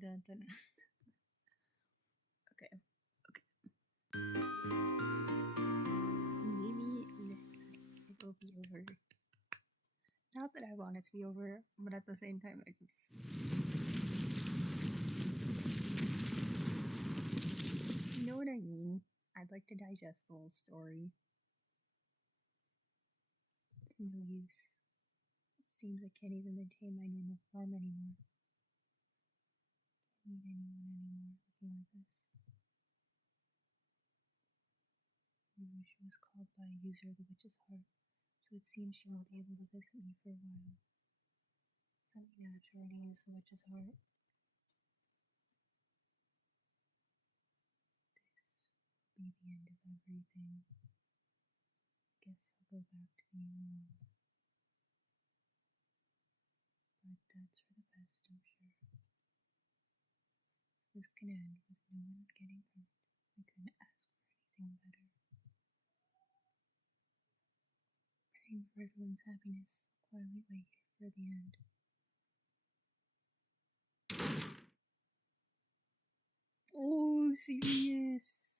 Dun, dun. Okay. Maybe this it will be over. Not that I want it to be over, but at the same time, I just. You know what I mean? I'd like to digest the whole story. It's no use. It seems I can't even maintain my normal form anymore. Can't meet anyone anymore looking like this. She was called by a user of the witch's heart, so it seems she won't be able to visit me for a while. Does that mean I have to already use the witch's heart? This will be the end of everything. I guess I'll go back to being alone. But that's for the best, I'm sure. This can end with no one getting hurt. I couldn't ask for anything better. Praying for everyone's happiness, so quietly wait here for the end. Oh, serious!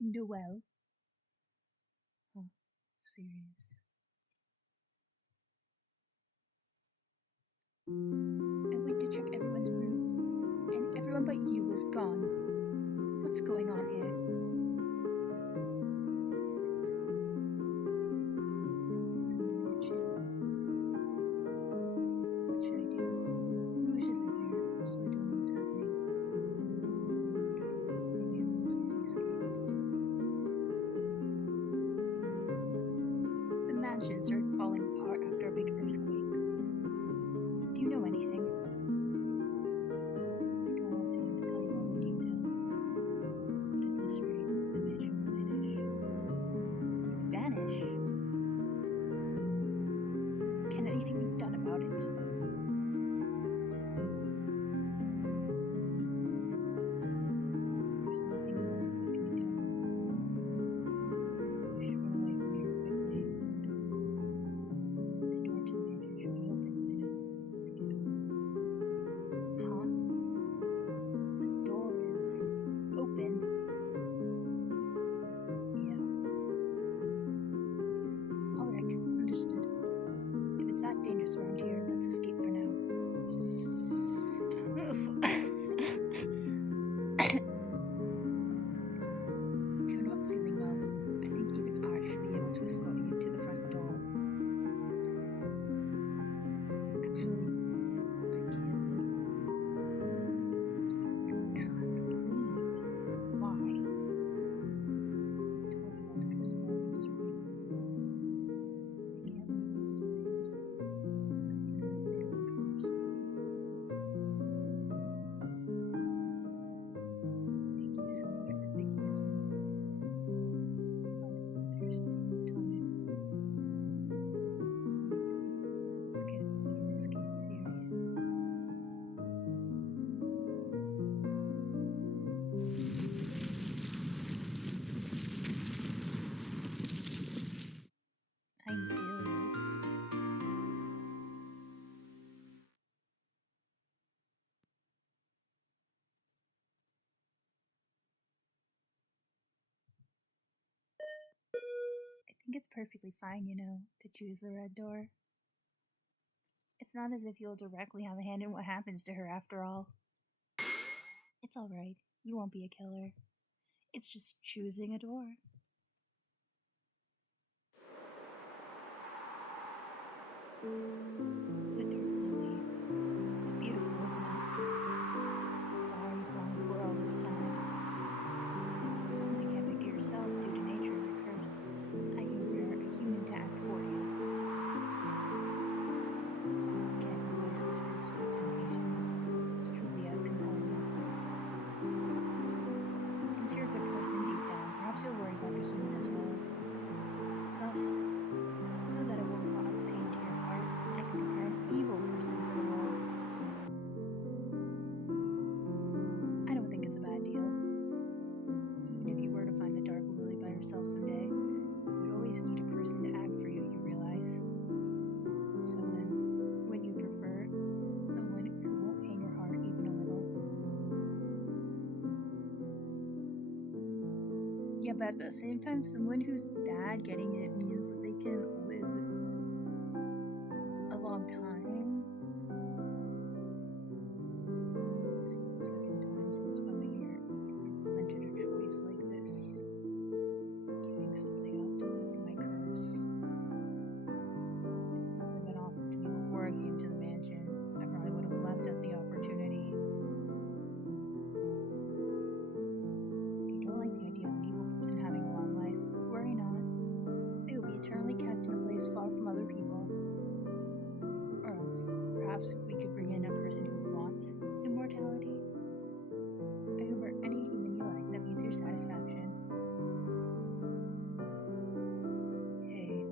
Noel. Huh, serious. I went to check everyone's rooms, and everyone but you was gone. What's going on here? It's in the mansion. What should I do? Rouge isn't here, so I don't know what's happening. Maybe everyone's already escaped. The mansion started falling apart after a big earthquake. Do you know anything? I don't want to tell you all the details, but at this rate, the mansion will vanish. Vanish? Can anything be done about it? There's nothing more that can be done. You should run away from here quickly. The door to the mansion should be open by now. Huh? The door is open? Yeah. Alright, understood. If it's that dangerous around here, let's escape for now. If you're not feeling well, I think even I should be able to escort you to the front door. Actually, I can't leave. You can't leave. Why? I told you about the curse of always serving. I can't leave this place. That's another part of the curse. Thank you so much for thinking of me. But there's just no time. Please, forget about me and escape serious. I do. I think it's perfectly fine, to choose the red door. It's not as if you'll directly have a hand in what happens to her after all. It's alright. You won't be a killer. It's just choosing a door. The dark lily. It's beautiful, isn't it? Flower you've longed for all this time. As you can't pick it yourself due to nature or your curse, I can prepare a human to act for you. Can't always whisper sweet temptations. It's truly a compelling offer. But since you're a good person deep down, perhaps you'll worry about the human as well. Thus, so that it won't cause pain to your heart, I can at the same time, someone who's bad getting it means that they can live a long time. This is the second time someone's coming here presented a choice like this. Giving something up to lift my curse. If this had been offered to me before I came to the mansion, I probably would have left at the opportunity. If you don't like the idea of an evil person having a long life, worry not. They will be eternally kept in a place far from other people. Or else, perhaps we could bring in a person who wants immortality. I could burn any human you like that meets your satisfaction. Hey.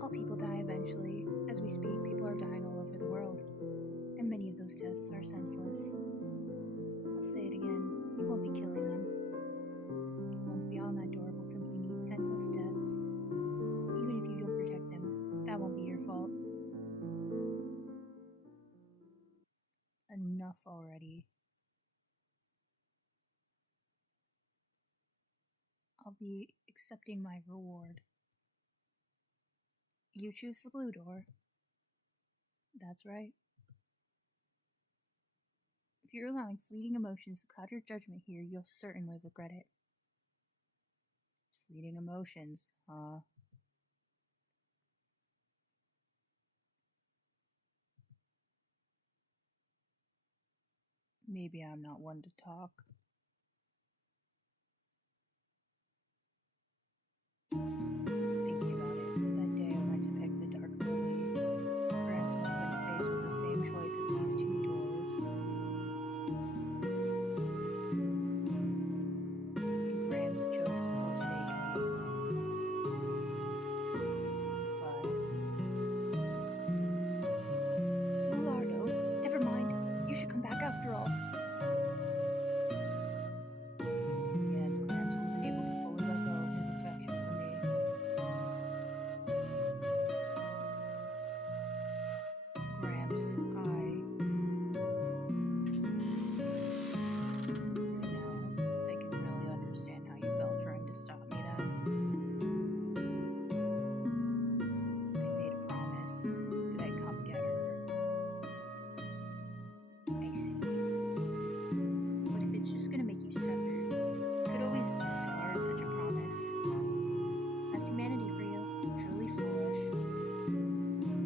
All people die eventually. As we speak, people are dying all over the world. And many of those tests are senseless. I'll say it again, you won't be killing them. The ones beyond that door will simply meet senseless deaths. Even if you don't protect them, that won't be your fault. Enough already. I'll be accepting my reward. You choose the blue door. That's right. If you're allowing fleeting emotions to cloud your judgment here, you'll certainly regret it. Fleeting emotions, huh? Maybe I'm not one to talk. Thinking about it, that day I went to pick the dark lily. Gramps must have been faced with the same choice as these two doors. And Gramps chose to forsake me. But Wilardo, never mind. You should come back after all. In the end, Gramps wasn't able to fully let go of his affection for me. Gramps, I can really understand how you felt trying to stop me then. I made a promise that I'd come get her. I see. But if it's just gonna make you suffer, you could always discard such a promise. That's humanity for you. Truly foolish. Yeah.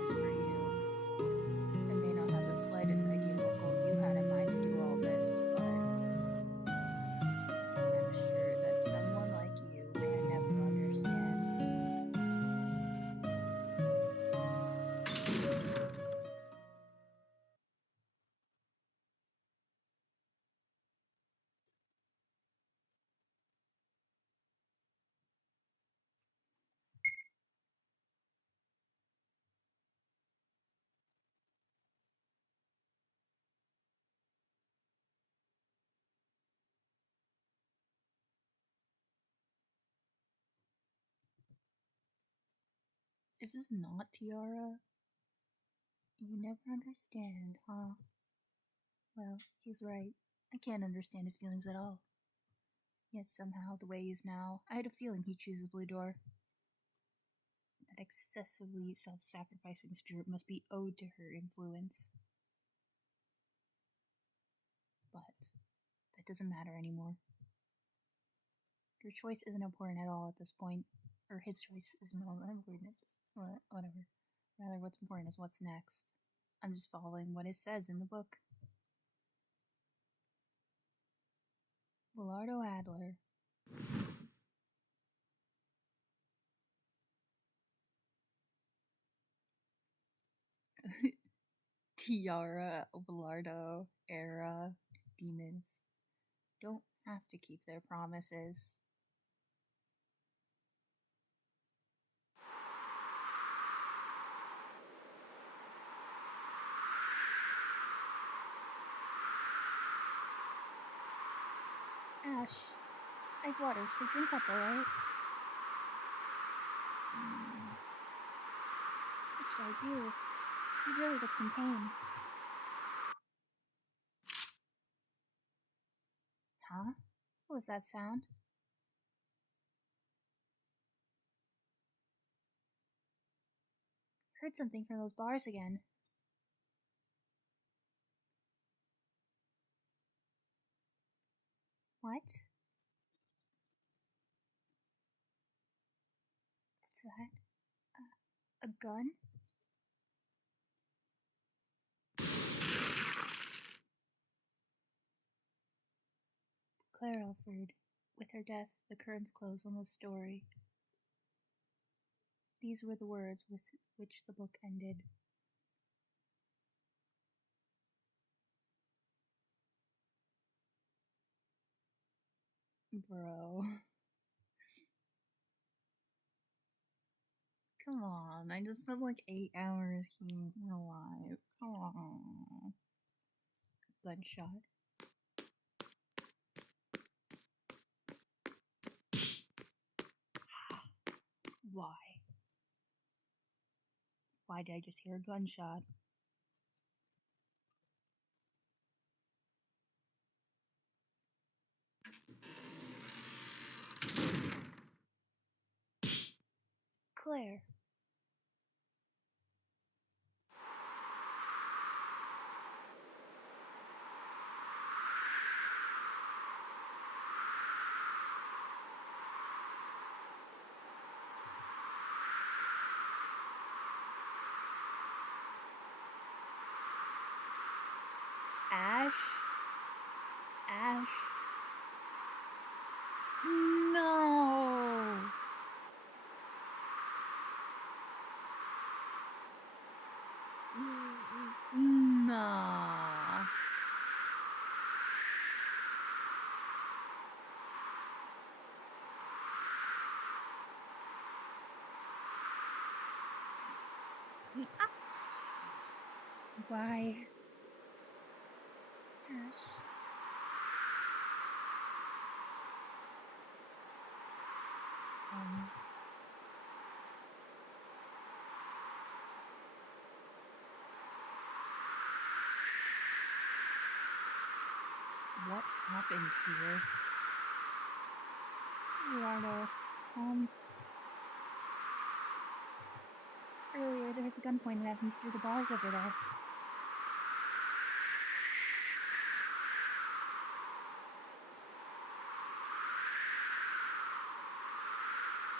As for you, I may not have the slightest idea what goal you had in mind to do all this, but I'm sure that someone like you can never understand. Is this not Tiara? You never understand, huh? Well, he's right. I can't understand his feelings at all. Yet somehow, the way he is now, I had a feeling he'd choose the blue door. That excessively self-sacrificing spirit must be owed to her influence. But that doesn't matter anymore. Your choice isn't important at all at this point. Or his choice isn't important. Whatever. Rather, what's important is what's next. I'm just following what it says in the book. Wilardo Adler. Tiara, Wilardo, Era, demons don't have to keep their promises. Ash, I've water, so drink up, alright? What should I do? You really look in pain. Huh? What was that sound? Heard something from those bars again. What? What's that? A gun? Claire Alford. With her death, the curtains close on the story. These were the words with which the book ended. Bro. Come on, I just spent like 8 hours here alive. Come on. Gunshot. Why? Why did I just hear a gunshot? Claire. Ash? Ash? No! Nah. Why? Ash. What happened here? Wilardo, earlier there was a gun pointed at me through the bars over there.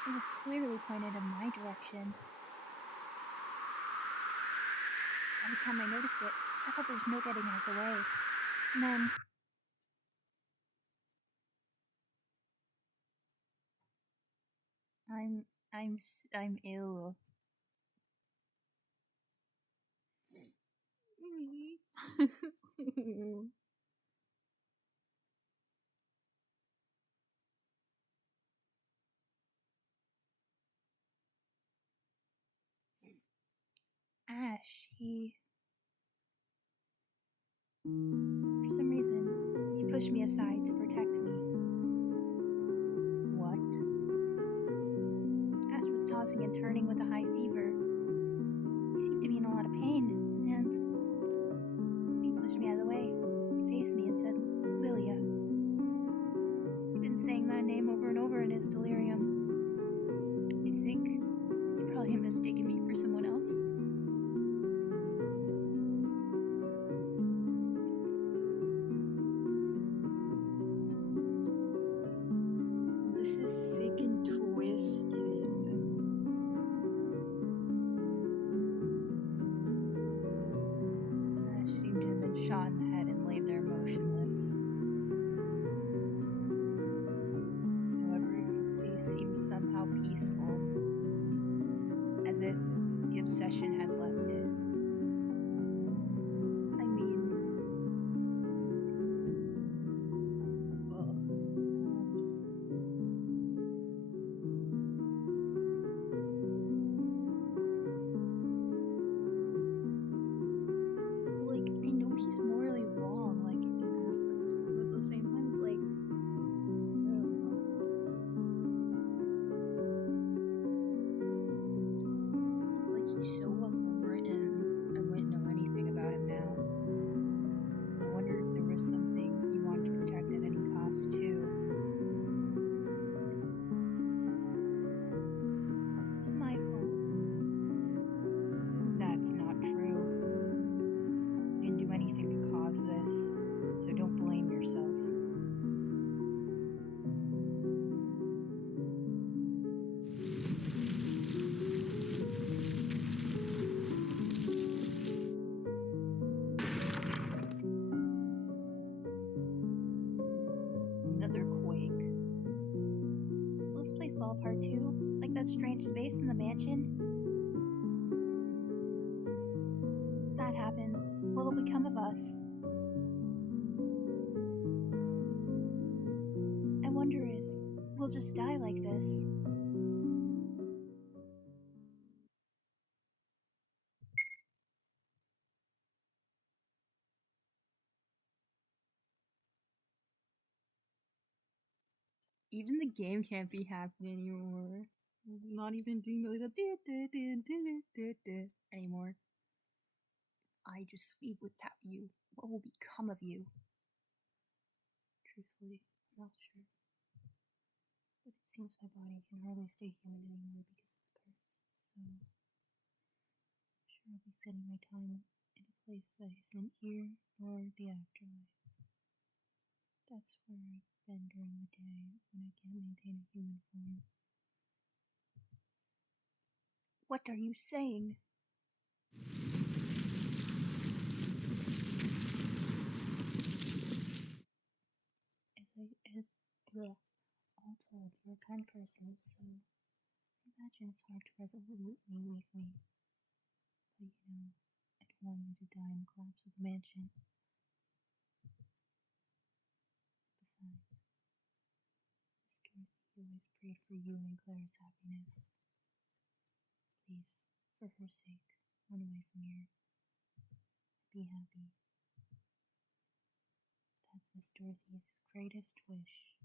It was clearly pointed in my direction. By the time I noticed it, I thought there was no getting out of the way. And then... I'm ill. Ash, for some reason, he pushed me aside to protect me. What? Ash was tossing and turning with a high fever. He seemed to be in a lot of pain, and he pushed me out of the way. He faced me and said, "Lilia." He'd been saying that name over and over in his delirium. I think he probably had mistaken me for someone else. This is sick and twisted. Ash seemed to have been shot in the head and laid there motionless. However, his face seemed somehow peaceful, as if the obsession had left it. I mean... like, I know he's morally wrong, like, in aspects, but at the same time, it's like... I don't know. Like, he's so fall apart too? Like that strange space in the mansion? If that happens, what will become of us? I wonder if we'll just die like this. Even the game can't be happy anymore. Not even doing the little anymore. I just leave without you. What will become of you? Truthfully, I'm not sure. But it seems my body can hardly stay human anymore because of the curse. So, I'm sure I'll be spending my time in a place that isn't here nor the afterlife. That's where I've been during the day when I can't maintain a human form. What are you saying? As all told, you're a kind person, so I imagine it's hard to resolutely leave me. But I don't want you to die in the collapse of the mansion. Besides, Miss Dorothy always prayed for you and Claire's happiness. Please, for her sake, run away from here. Be happy. That's Miss Dorothy's greatest wish.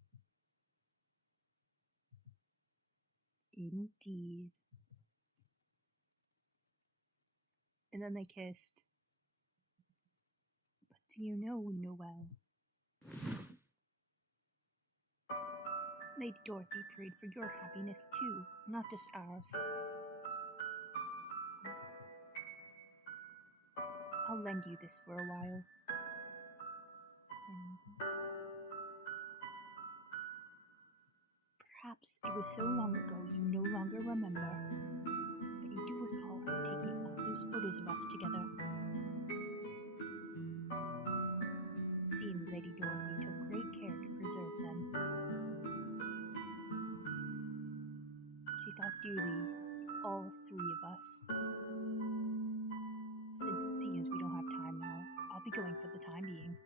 Indeed. And then they kissed. But do you know, Noelle? Lady Dorothy prayed for your happiness too, not just ours. I'll lend you this for a while. Perhaps it was so long ago you no longer remember, but you do recall taking all those photos of us together. Seemed Lady Dorothy took great care to preserve them. She thought dearly of all three of us. Since it seems we don't have time now, I'll be going for the time being.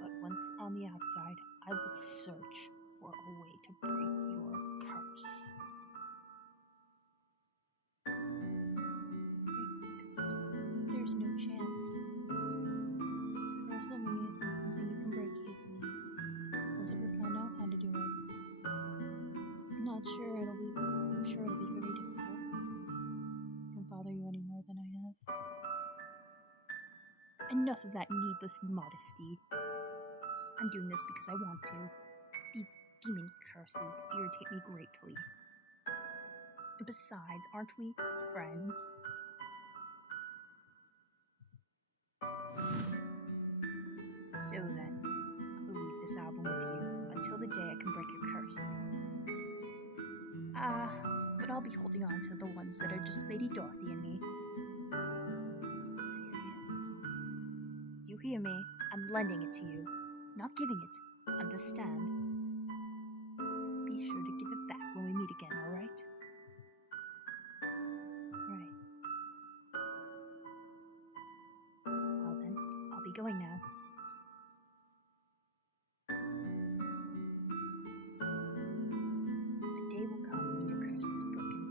But once on the outside, I will search for a way to break your curse. There's no chance. Curse on me isn't something you can break easily. No one's ever found out how to do it. I'm sure it'll be very difficult. I don't bother you any more than I have. Enough of that needless modesty. I'm doing this because I want to. These demon curses irritate me greatly. And besides, aren't we friends? So then, I'll leave this album with you until the day I can break your curse. But I'll be holding on to the ones that are just Lady Dorothy and me. Serious. You hear me? I'm lending it to you, not giving it. Understand? Be sure to give it back when we meet again, alright? Right. Well then, I'll be going now. A day will come when your curse is broken.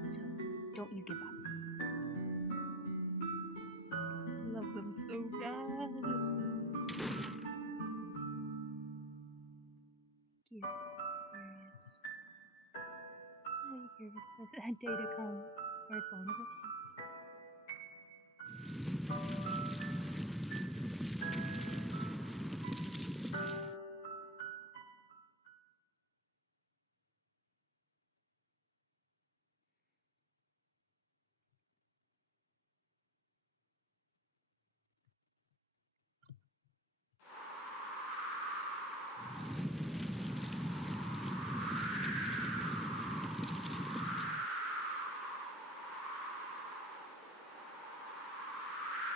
So, don't you give up. I love them so bad. Thank you. Serious. I'll wait here for that day to come for as long as it takes.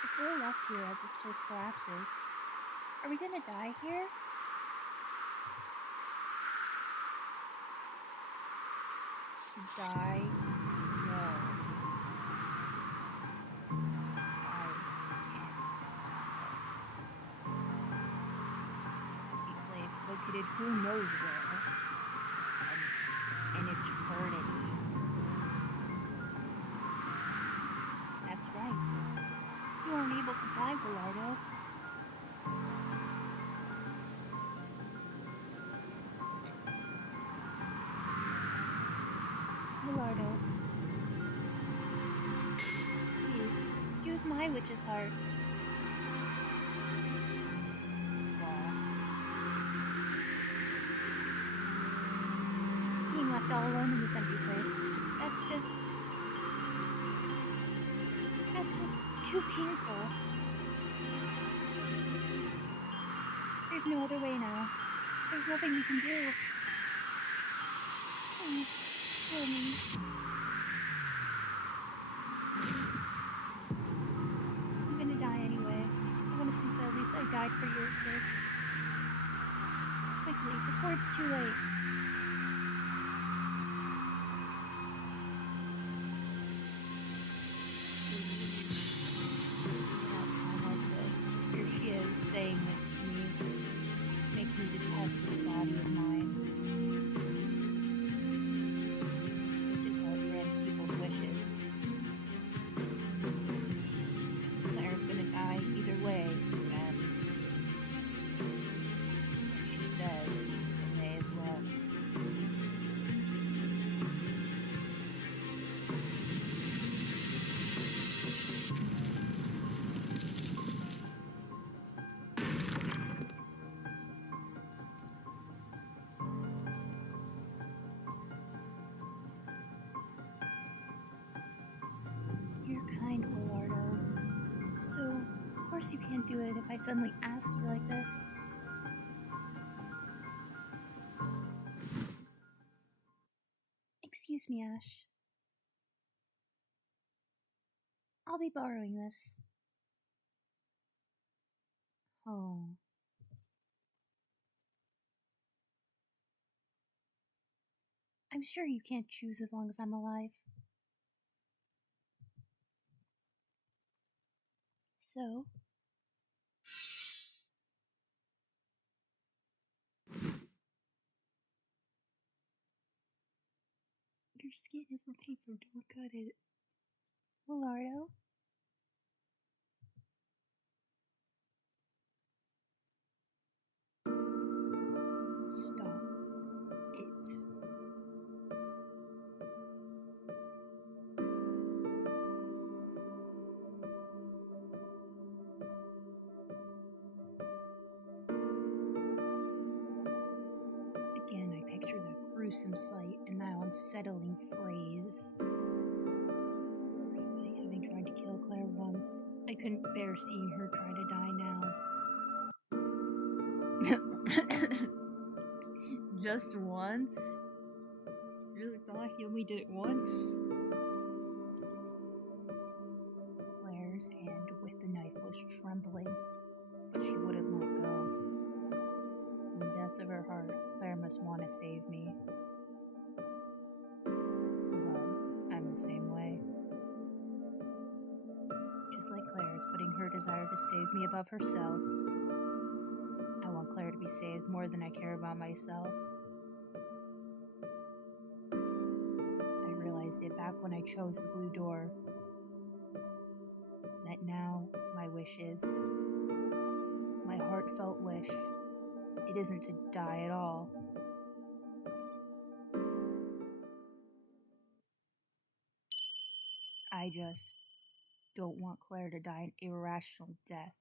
If we're left here as this place collapses, are we gonna die here? To die? No. I can't die. This empty place, located who knows where, spent an eternity. That's right. You aren't able to die, Wilardo. Wilardo. Please, use my witch's heart. Being left all alone in this empty place, that's just too painful. There's no other way now. There's nothing we can do. Please, kill me. I'm gonna die anyway. I want to think that at least I died for your sake. Quickly, before it's too late. At a time like this, here she is saying this to me. Makes me detest this body of mine. Which is what grants people's wishes. Claire's gonna die either way, and she says it may as well. You're kind, Wilardo. So, of course you can't do it if I suddenly ask you like this. Excuse me, Ash. I'll be borrowing this. Oh. I'm sure you can't choose as long as I'm alive. So? Your skin isn't paper, don't cut it. Wilardo? Stop it. Again, I picture that gruesome sight and that unsettling phrase. Despite having tried to kill Claire once, I couldn't bear seeing her try to die now. Just once? Really thought he only did it once? Claire's hand with the knife was trembling, but she wouldn't let go. In the depths of her heart, Claire must want to save me. Well, I'm the same way. Just like Claire's putting her desire to save me above herself. I want Claire to be saved more than I care about myself. I realized it back when I chose the blue door. That now, my wish is, my heartfelt wish, it isn't to die at all. I just don't want Claire to die an irrational death.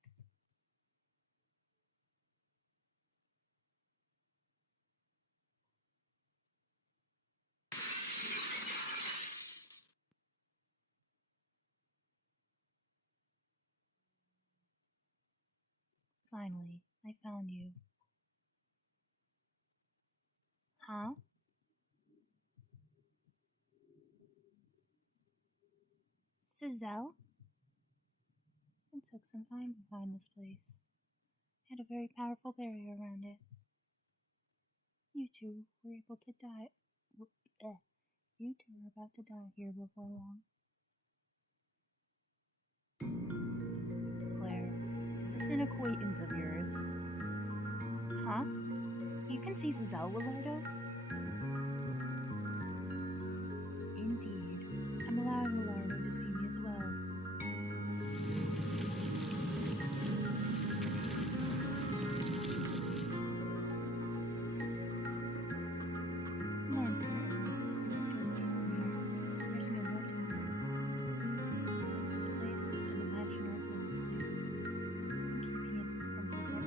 Finally, I found you. Huh? Sizelle? It took some time to find this place. It had a very powerful barrier around it. You two were able to die. You two are about to die here before long. Claire, is this an acquaintance of yours? Huh? You can see Giselle, Wilardo? Indeed. I'm allowing Wilardo to see me as well. More importantly, you have to escape from here. There's no more time. Both this place and the mansion are collapsing. I'm keeping it from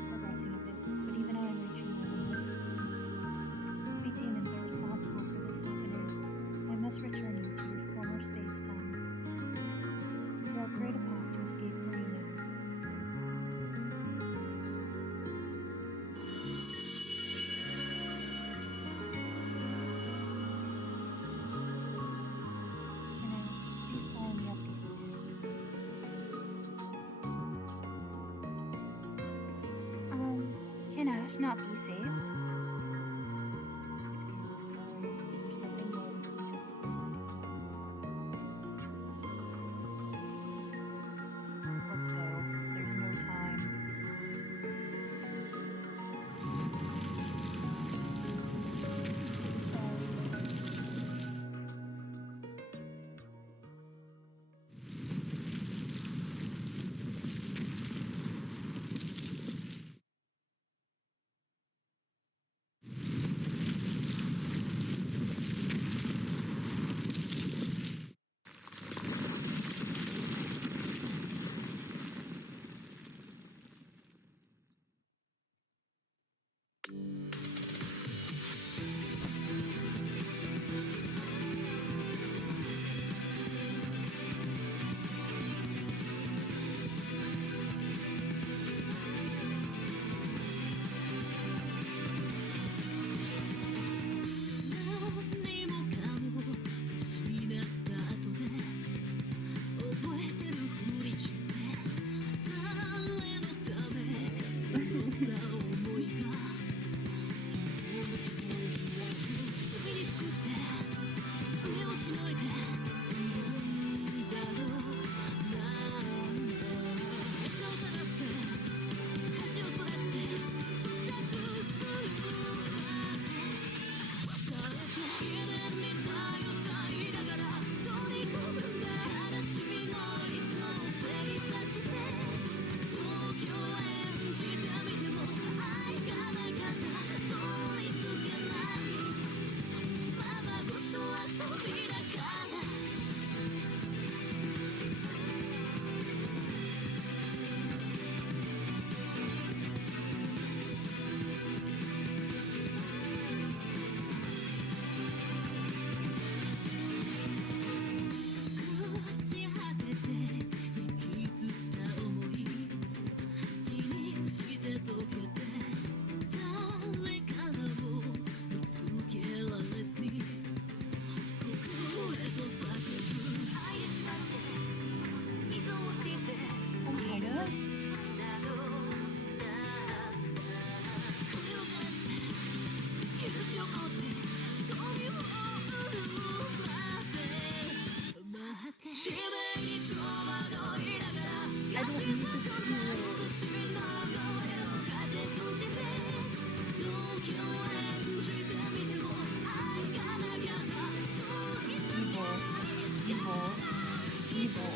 progressing a bit, but even I'm reaching my limit. Big demons are responsible for this happening, so I must return you to your former space-time. So I'll create a path to escape for you now. For now, please follow me up these stairs. Can Ash not be saved? Terribly sorry, but there's nothing more that can be done for now. Let's go. There's no time. I'm so sorry. I don't need to see this. Evil.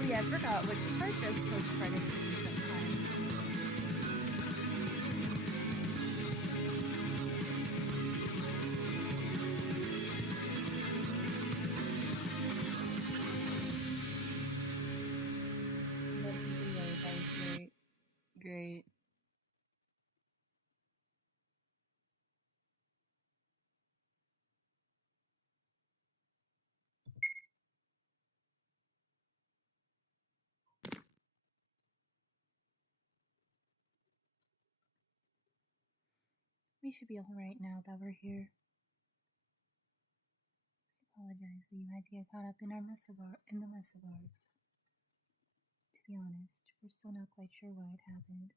Oh yeah, I forgot, which is right does post-credit scenes sometimes. That was great. Great. We should be alright now that we're here. I apologize that you had to get caught up in the mess of ours. To be honest, we're still not quite sure why it happened.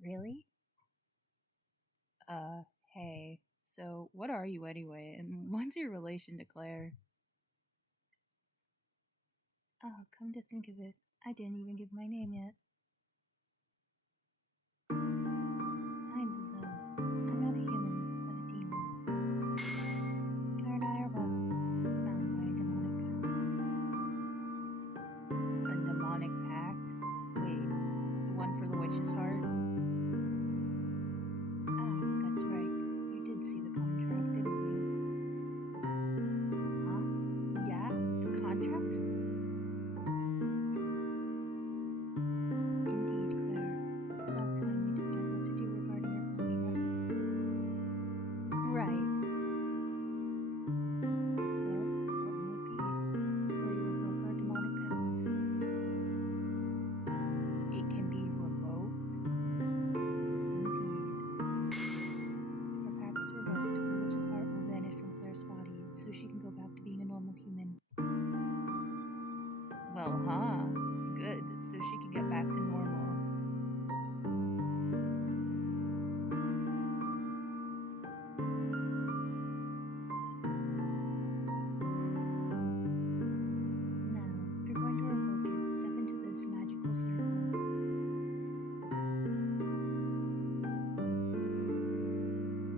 Really? Hey. So, what are you anyway, and what's your relation to Claire? Oh, come to think of it, I didn't even give my name yet. I'm Giselle. I'm not a human, but a demon. Claire and I are, well, bound by a demonic pact. A demonic pact? Wait, the one for the witch's heart? Ah, that's right. You did see the contract, didn't you? Huh? Yeah? The contract? Indeed, Claire. It's about time we decide what to do regarding our contract. Right. So, what will it be? Will you revoke our demonic pact? It can be revoked? Indeed. If our pact is revoked, the witch's heart will vanish from Claire's body, so she can go back to being a normal human. Well, huh? Good, so she can get back to normal. Now, if you're going to revoke it, step into this magical circle.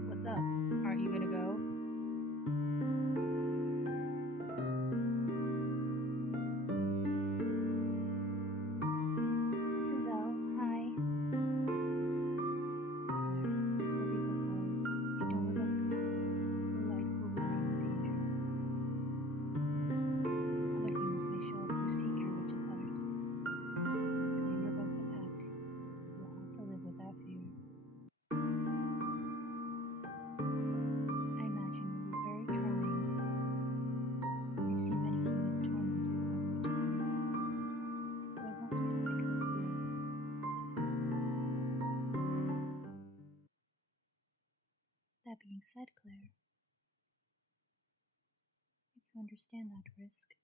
What's up? Aren't you gonna go? This is Elle. Hi. Claire, as I told you before, if you don't revoke the pact, your life will remain endangered. Other humans may show up who seek your witch's heart. Until you revoke the pact, you will have to live with that fear. I imagine it will be very trying. I've seen many humans tormented by the witch's heart, so I want you to think this through. That being said, Claire, if you understand that risk,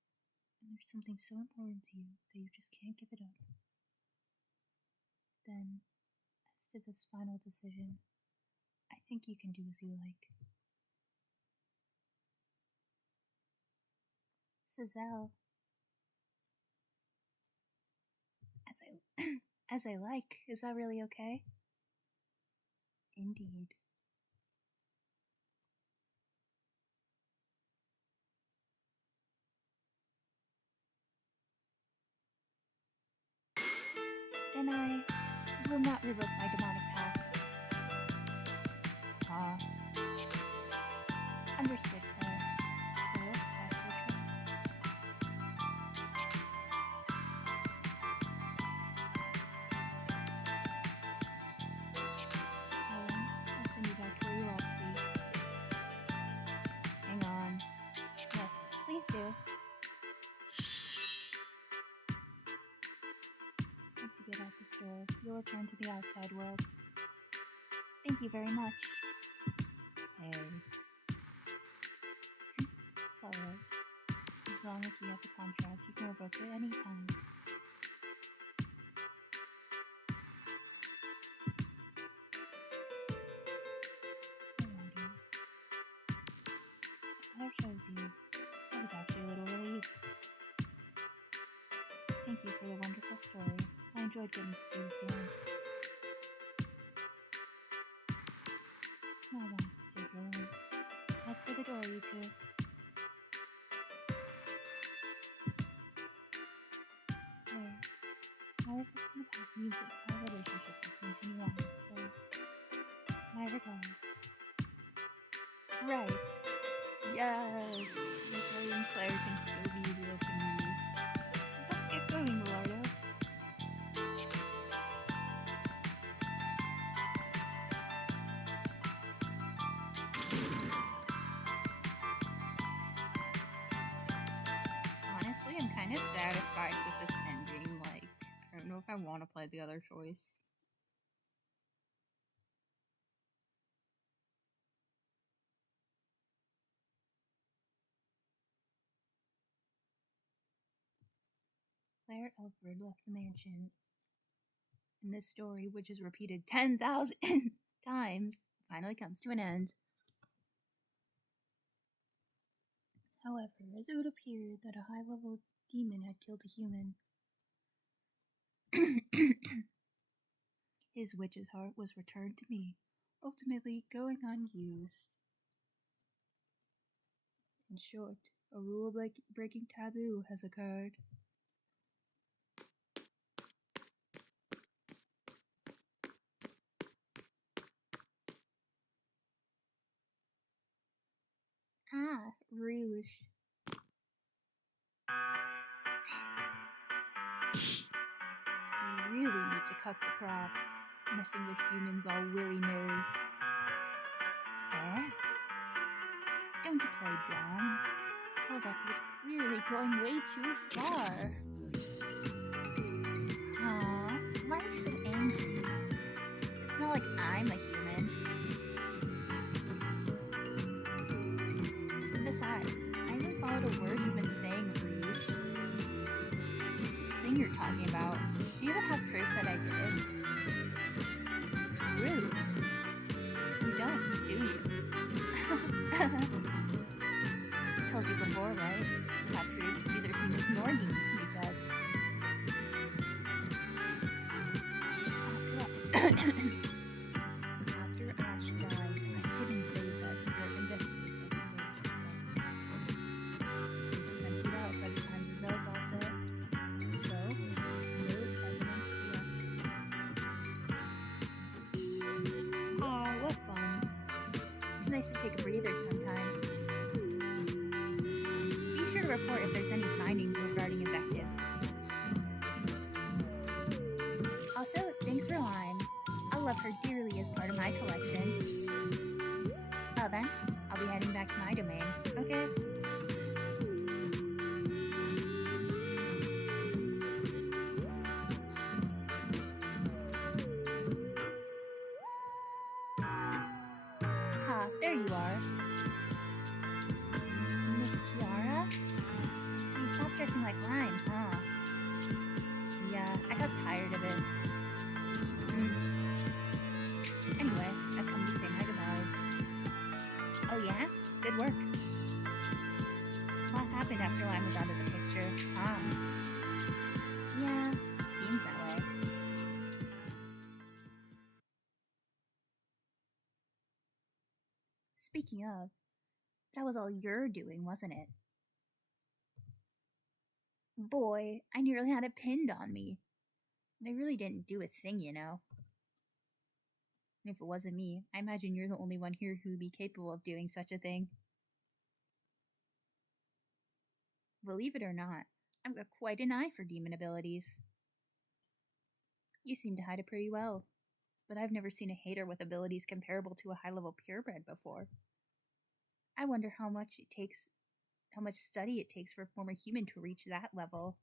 and there's something so important to you that you just can't give it up, then, as to this final decision, I think you can do as you like. Giselle. As I like. Is that really okay? Indeed. Then I will not revoke my demonic pact. Understood, Claire. So, that's your choice. Helen, I'll send you back to where you ought to be. Hang on. Yes, please do. Once you get out this door, you'll return to the outside world. Thank you very much. Hey. It's alright. As long as we have the contract, you can revoke it anytime. Wilardo. Claire shows you. I was actually a little relieved. Thank you for the wonderful story. I enjoyed getting to see your feelings. It's not wise to stay here alone. Head for the door, you two. Claire, my revoking the pact means that our relationship will continue on, so my regards. Right. Yes! Giselle and Claire can still be real community. Let's get going, Wilardo. Honestly, I'm kind of satisfied with this ending. Like, I don't know if I want to play the other choice. Claire Elford left the mansion, and this story, which is repeated 10,000 times, finally comes to an end. However, as it would appear that a high-level demon had killed a human, his witch's heart was returned to me, ultimately going unused. In short, a rule-breaking taboo has occurred. Ah, rouge. You really need to cut the crap, messing with humans all willy-nilly. Eh? Don't play dumb. Oh, that was clearly going way too far. Aw, why are you so angry? It's not like I'm a human. Besides, I haven't followed a word you've been saying, Rouge. This thing you're talking about, do you even have proof that I did? Proof? You don't, do you? I told you before, right? Without proof, neither humans nor demons can be judged. After Ash died, I did invade that or investigate that space, but the place was emptied out by the time Giselle got there. So, there's no evidence left. Aw, what fun. It's nice to take a breather sometimes. Be sure to report if there's any findings regarding invective. Also, thanks for Lime. I love her dearly as part of my collection. Well then, I'll be heading back to my domain, okay? Ah, there you are. Miss Kiara? So you stopped dressing like Lime, huh? Yeah, I got tired of it. Anyway, I've come to say my goodbyes. Oh yeah? Good work. What happened after Lime was out of the picture, huh? Yeah, seems that way. Speaking of, that was all you're doing, wasn't it? Boy, I nearly had it pinned on me. They really didn't do a thing, you know. And if it wasn't me, I imagine you're the only one here who would be capable of doing such a thing. Believe it or not, I've got quite an eye for demon abilities. You seem to hide it pretty well, but I've never seen a hater with abilities comparable to a high-level purebred before. I wonder how much study it takes for a former human to reach that level.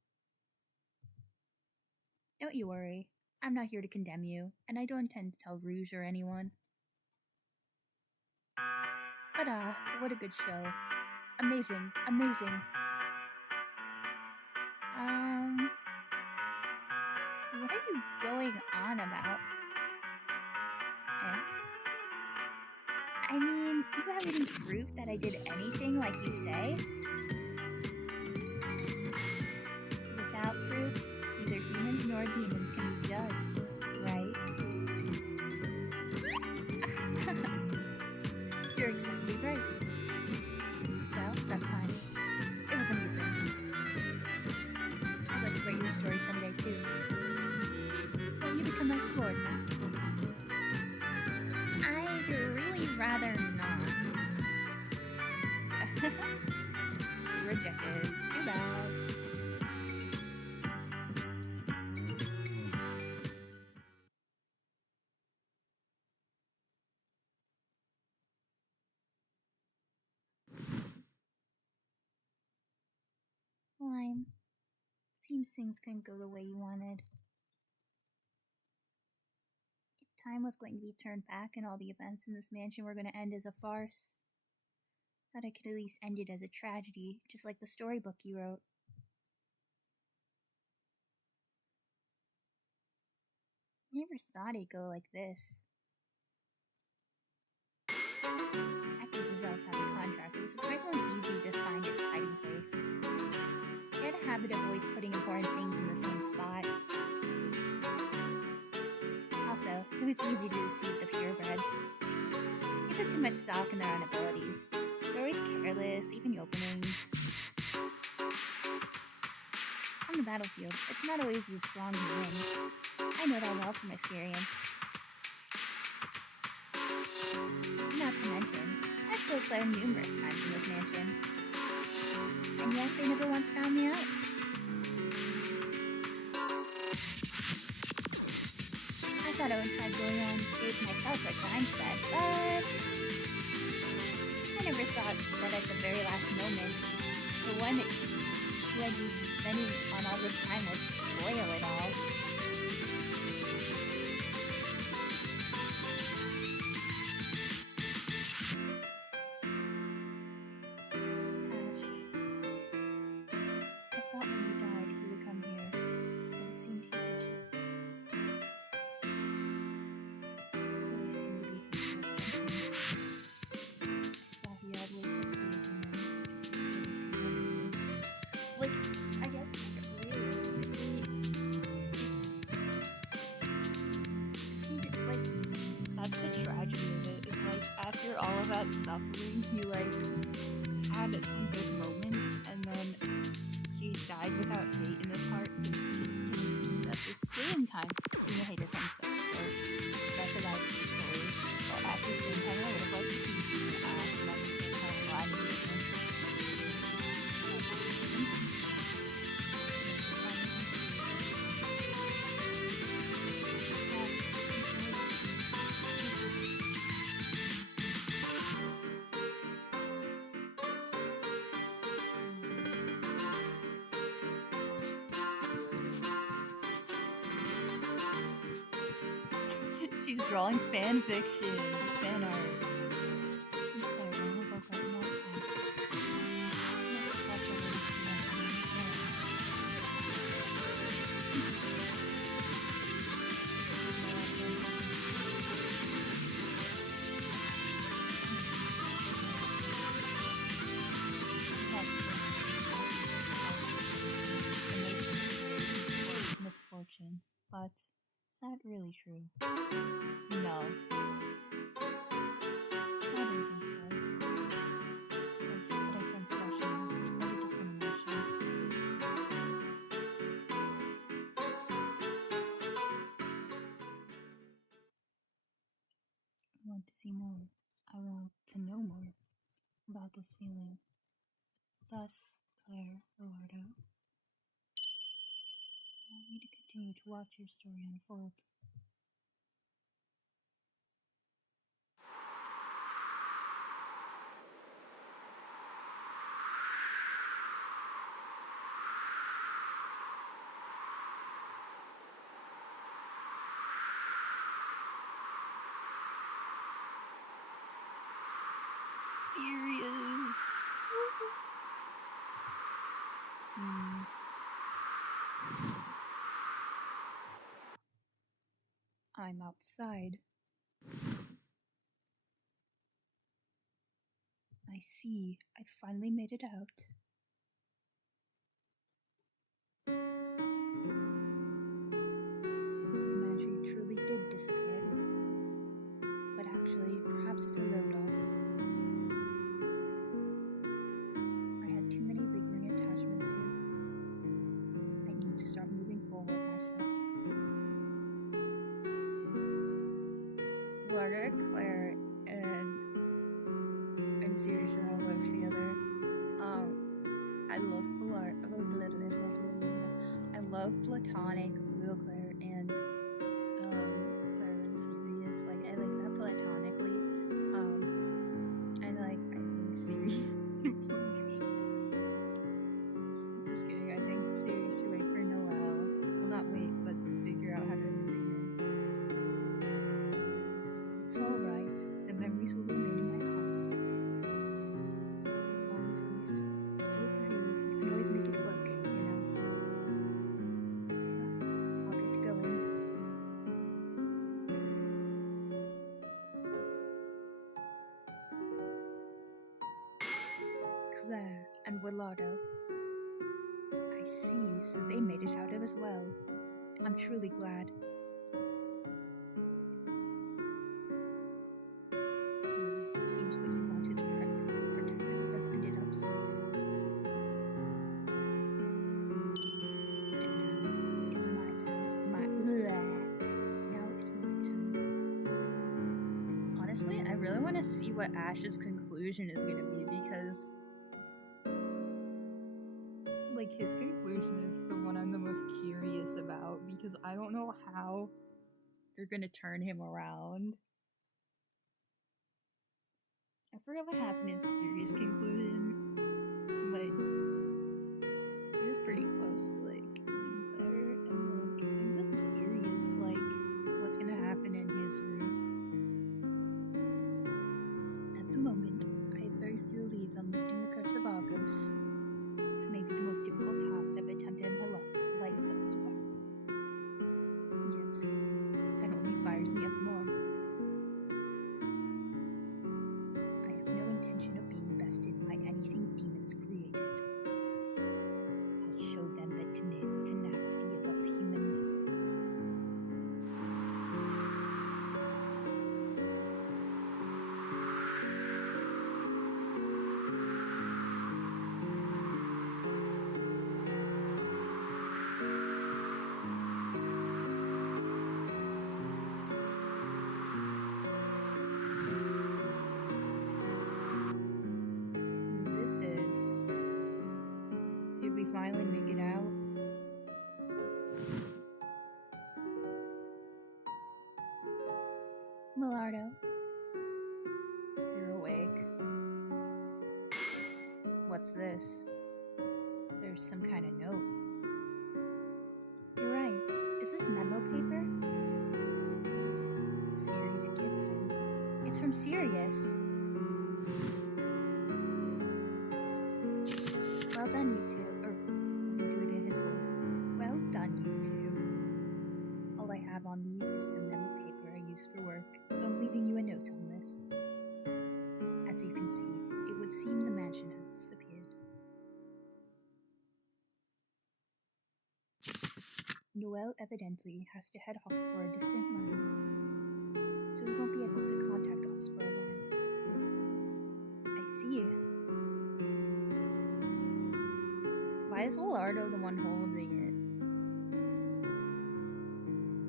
Don't you worry, I'm not here to condemn you, and I don't intend to tell Rouge or anyone. But what a good show. Amazing, amazing. What are you going on about? Eh? I mean, do you have any proof that I did anything like you say? Without proof, neither humans nor demons can be judged, right? You're exactly right. Well, that's fine. It was amazing. I'd like to write your story someday, too. Will you become my subordinate? I'd really rather not. Rejected. Too bad. Lime. Seems things couldn't go the way you wanted. If time was going to be turned back and all the events in this mansion were going to end as a farce, thought I could at least end it as a tragedy, just like the storybook you wrote. I never thought it'd go like this. Actors as Elf have a contract. It was surprisingly easy to find its hiding place. He had a habit of always putting important things in the same spot. Also, it was easy to deceive the purebreds. They put too much stock in their own abilities. They're always careless, even openings. On the battlefield, it's not always the strong who win. I know that well from experience. Not to mention, I've killed Claire numerous times in this mansion. And yet they never once found me out. I thought I would try going on stage myself like Rhyme said, but I never thought that at the very last moment, the one who had been spending on all this time would spoil it all. Ash, I thought when you died he would come here, but it seemed he didn't. Always seemed to be thinking of something. I saw he had way too big and just like, I guess realistically, like, that's the tragedy of it. It's like after all of that suffering, he like had some good moments, and then he died without hate in his heart. So he at the same time being a hater for himself. So that's the life of the story. But at the same time, I would have liked to see him act, and at the same time, why did he She's drawing fan fiction, fan art. She's clever, and we'll both write more time. Misfortune, but is that really true? No. I don't think so. Because what I sense about you is quite a different emotion. I want to see more. I want to know more about this feeling. Thus, Claire Wilardo, allow me to continue to watch your story unfold. Serious. I'm outside. I see. I finally made it out. So the magic truly did disappear. But actually, perhaps it's a load off. I had too many lingering attachments here. I need to start moving forward myself. Wilardo, Claire, and Siri should all work together. I love I love platonic Will, Claire, and Claire and Sirius. Like I like that platonically. And like I think Siri. Just kidding. I think Siri should wait for Noel. Well, not wait, but figure out how to visit him. It's all right. The memories will remain in my heart. As long as you still breathe, you can always make it work, you know? I'll get going. wilardo. I see, so they made it out of as well. I'm truly glad. It seems what you wanted to protect has ended up safe. And now it's my turn. Now it's my turn. Honestly, I really want to see what Ash's conclusion is going to be because, like, his conclusion is the one I'm the most curious about because I don't know how they're going to turn him around. I forgot what happened in Sirius' conclusion, but he was pretty close to, like, going there, and, like, I'm just curious, like, what's gonna happen in his route. At the moment, I have very few leads on lifting the curse of Argos. This may be the most difficult task I've attempted in my life thus far. Yet, that only fires me up more. I have no intention of being bested by anything demons created. I'll show them the tenacity of us humans. This is... Did we finally make it out? Wilardo, you're awake. What's this? There's some kind of note. You're right. Is this memo paper? Sirius Gibson. It's from Sirius. Well done, you two. Or, let me do it in his voice. Well done, you two. All I have on me is the memo paper I use for work, so I'm leaving you a note on this. As you can see, it would seem the mansion has disappeared. Noel evidently has to head off for a distant land, so he won't be able to contact us for a while. I see. Why is Wilardo the one holding it?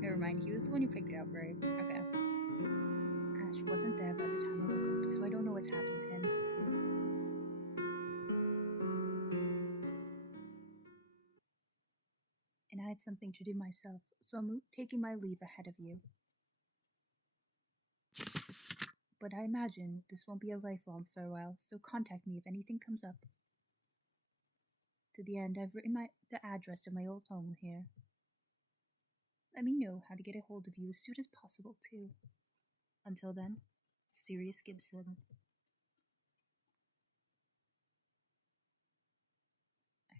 Never mind, he was the one who picked it up, right? Okay. Ash wasn't there by the time I woke up, so I don't know what's happened to him. And I have something to do myself, so I'm taking my leave ahead of you. But I imagine this won't be a lifelong farewell, so contact me if anything comes up. To the end, I've written the address of my old home here. Let me know how to get a hold of you as soon as possible, too. Until then, Sirius Gibson.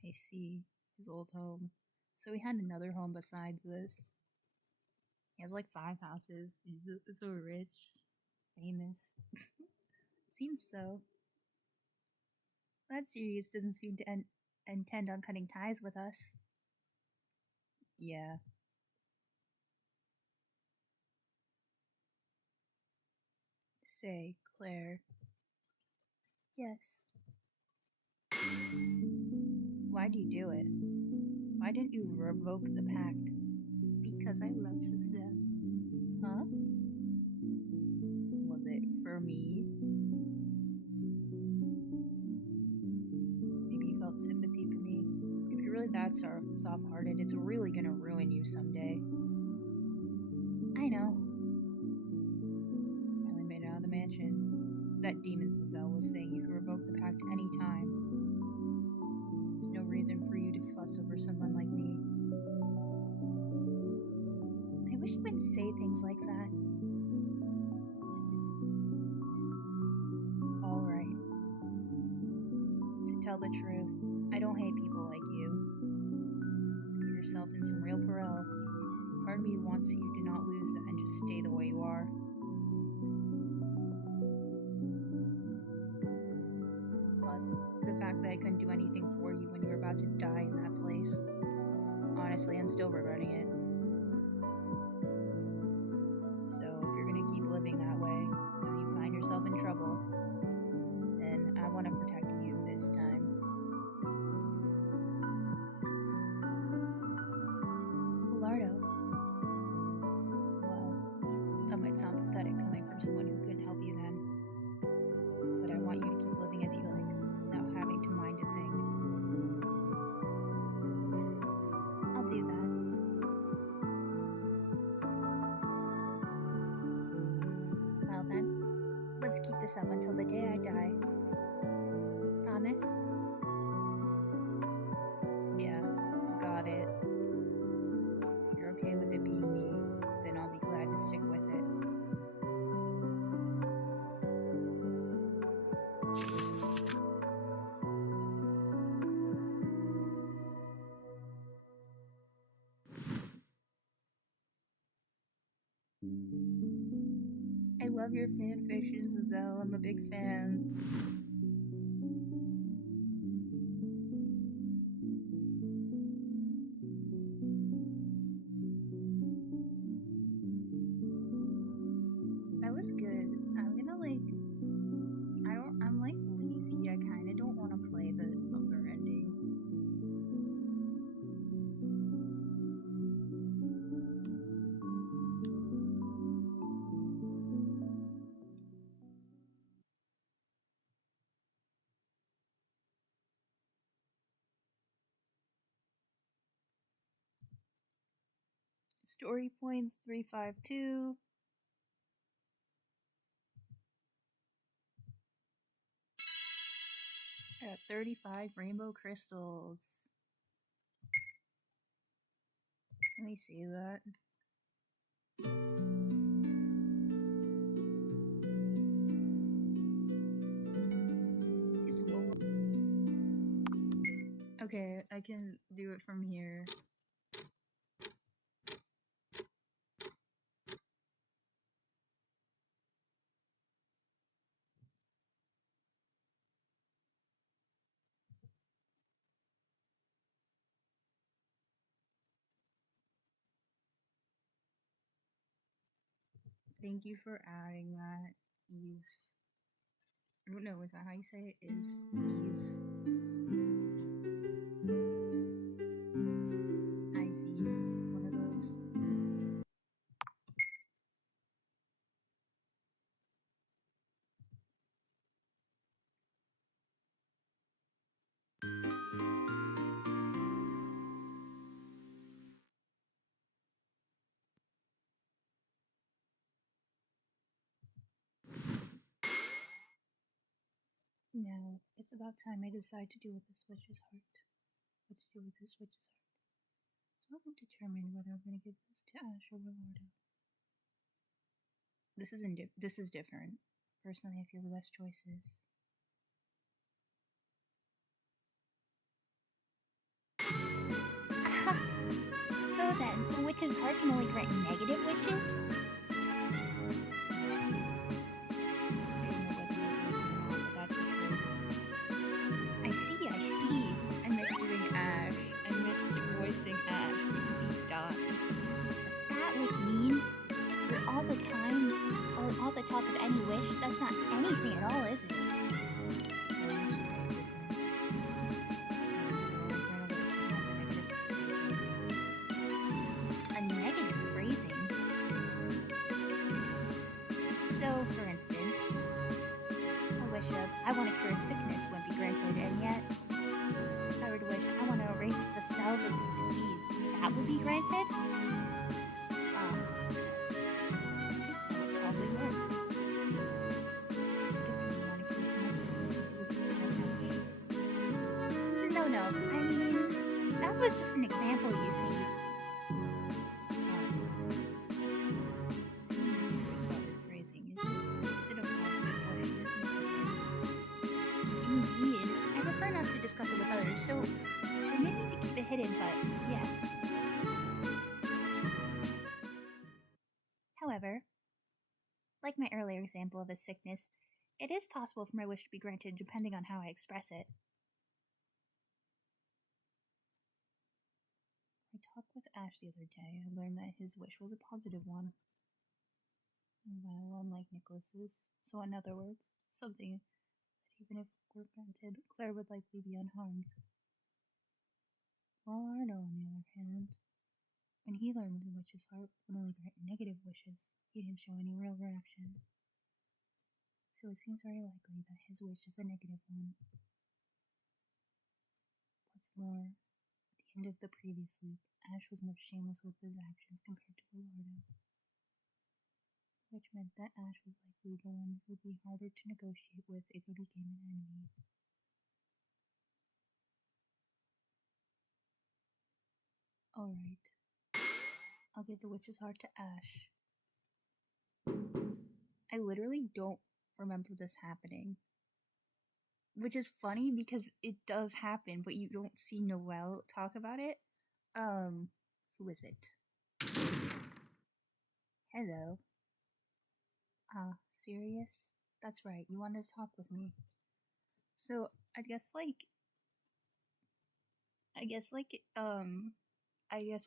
I see. His old home. So he had another home besides this. He has like 5 houses. He's so rich. Famous. Seems so. That Sirius doesn't seem to intend on cutting ties with us. Yeah. Say, Claire. Yes. Why do you do it? Why didn't you revoke the pact? Because I love Sister. Huh? Was it for me? Maybe you felt sympathy for me. If you're really that soft-hearted, it's really gonna ruin you someday. I know. Finally made it out of the mansion. That demon Cell was saying you could revoke the pact any time. There's no reason for you to fuss over someone like me. I wish you wouldn't say things like that. Alright. To tell the truth, I don't hate people like you. You put yourself in some real peril. Part of me wants you to not lose that and just stay the way you are. Plus, the fact that I couldn't do anything for you when you were about to die in that place. Honestly, I'm still regretting it. So if you're gonna keep living that way, when you find yourself in trouble, then I want to protect you this time. Wilardo. Well, that might sound pathetic coming from someone who couldn't help you then. But I want you to keep living as you like, without having to mind a thing. I'll do that. Well then, let's keep this up until the day I die. Promise? Yeah, got it. If you're okay with it being me, then I'll be glad to stick with it. I love your fan fictions, Azelle. I'm a big fan. That was good. I'm like lazy. I kind of don't want to play the other ending. Story points 352. I got 35 rainbow crystals. Let me see that. It's full. Okay, I can do it from here. Thank you for adding that. Ease. I don't know, is that how you say it? Ease. I see. One of those. Now, it's about time I decide to do with this witch's heart. What to do with this witch's heart. So I'll determine whether I'm going to give this to Ash or Wilardo. This is different. Personally, I feel the best choice is. Aha! So then, the witch's heart can only grant negative wishes? That's the truth. I see. I miss doing Ash. I missed voicing Ash because he died. That would mean, for all the time, all the talk of any wish, that's not anything at all, is it? A negative phrasing? So, for instance, a wish of, I want to cure sickness wouldn't be granted, and yet, if I were to wish, I want to erase the cells of the disease, that would be granted? Yes. That would probably work. No, I mean, that was just an example, you see. Indeed. I prefer not to discuss it with others, so permit me to keep it hidden, but yes. However, like my earlier example of a sickness, it is possible for my wish to be granted depending on how I express it. Ash the other day, I learned that his wish was a positive one. Well, unlike Nicholas's. So, in other words, something that even if were granted, Claire would likely be unharmed. While Arno, on the other hand, when he learned the witch's heart would only grant negative wishes, he didn't show any real reaction. So it seems very likely that his wish is a negative one. What's more, at the end of the previous loop, Ash was more shameless with his actions compared to Wilardo, which meant that Ash was likely the one who would be harder to negotiate with if he became an enemy. Alright. I'll give the witch's heart to Ash. I literally don't remember this happening. Which is funny because it does happen, but you don't see Noelle talk about it. Who is it? Hello. Serious? That's right, you wanted to talk with me. So, I guess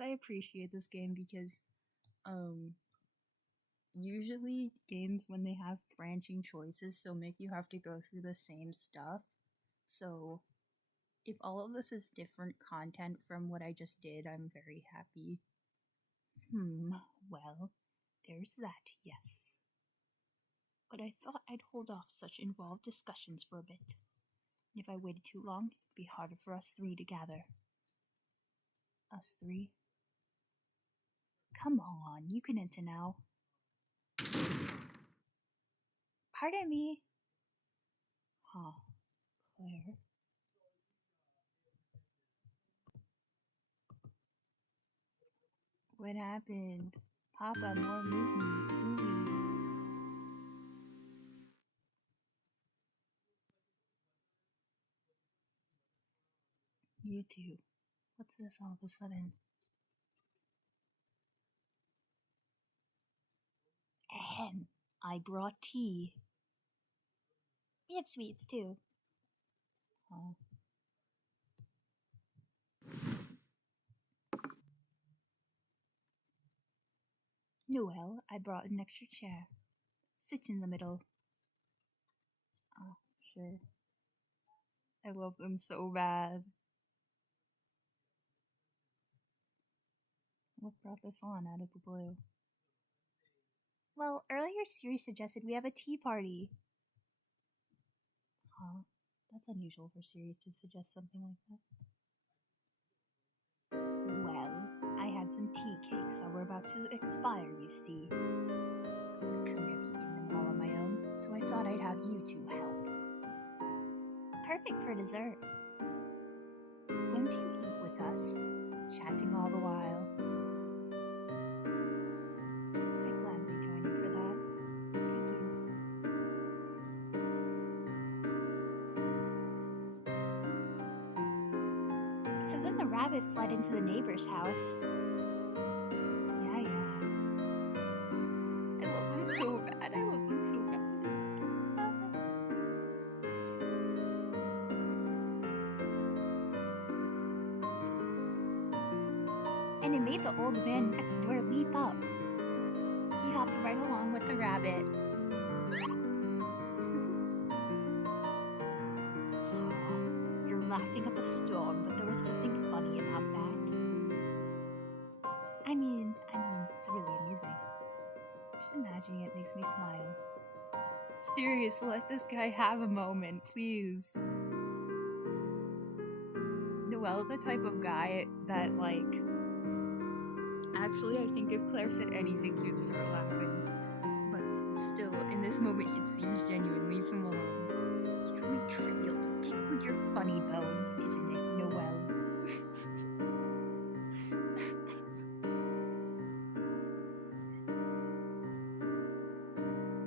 I appreciate this game because, usually games when they have branching choices so make you have to go through the same stuff. So, if all of this is different content from what I just did, I'm very happy. Well, there's that, yes. But I thought I'd hold off such involved discussions for a bit. And if I waited too long, it'd be harder for us three to gather. Us three? Come on, you can enter now. Pardon me. Huh, Claire. What happened? Papa, more movie. You two. What's this all of a sudden? Ahem. I brought tea. We have sweets too. Huh. Noelle, I brought an extra chair. Sit in the middle. Oh, sure. I love them so bad. What brought this on out of the blue? Well, earlier Siri suggested we have a tea party. Huh? That's unusual for Siri to suggest something like that. Well, I had some tea cakes that were about to expire, you see. I couldn't have eaten them all on my own, so I thought I'd have you two help. Perfect for dessert. Won't you eat with us? Chatting all the while. I'd gladly join you for that. Thank you. So then the rabbit fled into the neighbor's house. Yeah. I love them so bad. And it made the old man next door leap up. He hopped right along with the rabbit. You're laughing up a storm, but there was something funny about that. I mean, it's really amusing. Just imagining it makes me smile. Seriously, let this guy have a moment, please. Noelle, the type of guy that, actually, I think if Claire said anything, he'd start laughing. But still, in this moment, it seems genuine. Leave him alone. It's truly trivial to tickle your funny bone, isn't it, Noelle?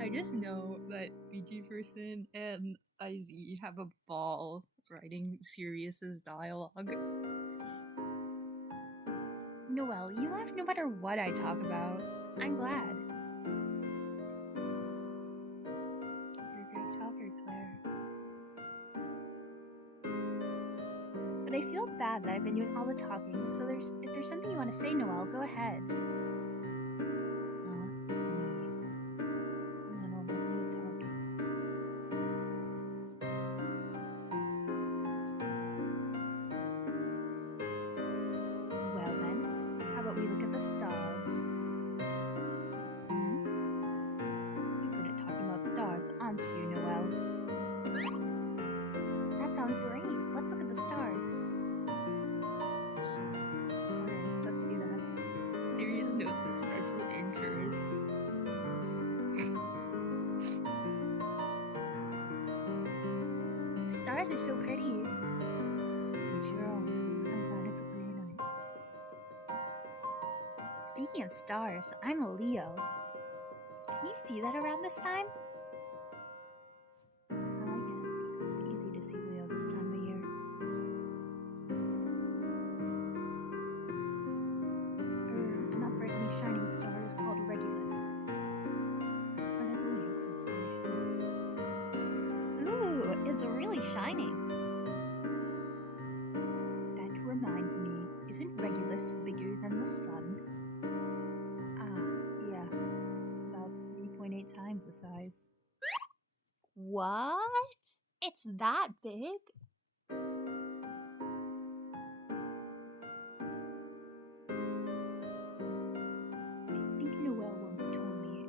I just know that BG Person and IZ have a ball writing Sirius's dialogue. Noelle, you laugh no matter what I talk about. I'm glad. You're a great talker, Claire. but I feel bad that I've been doing all the talking, so if there's something you want to say, Noelle, go ahead. Me. I'm not all that good at talking. Well then, how about we look at the stars? You're good at talking about stars, aren't you, Noelle? That sounds great. Let's look at the stars. Alright, let's do that. Serious notes of special interest. The stars are so pretty. You sure are. I'm glad it's a clear night. Speaking of stars, I'm a Leo. Can you see that around this time? Yes, it's easy to see Leo this time of year. And that brightly shining star is called Regulus. It's part of the Leo constellation. Ooh, it's really shining. That reminds me, isn't Regulus bigger than the sun? Yeah. It's about 3.8 times the size. What? It's that big? I think Noelle once told me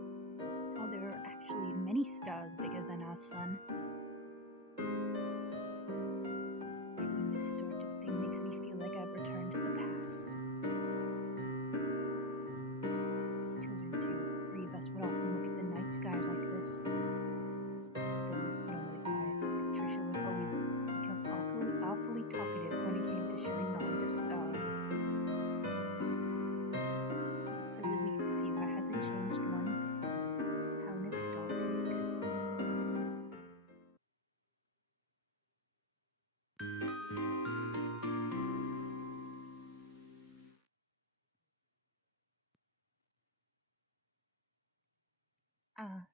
how there are actually many stars bigger than our sun. Doing this sort of thing makes me feel like I've returned to the past. As children too, the three of us would often look at the night sky like this. Normally quiet, Patricia would always become awfully talkative when it came to sharing knowledge of stars. It's a relief to see that hasn't changed one bit. How nostalgic.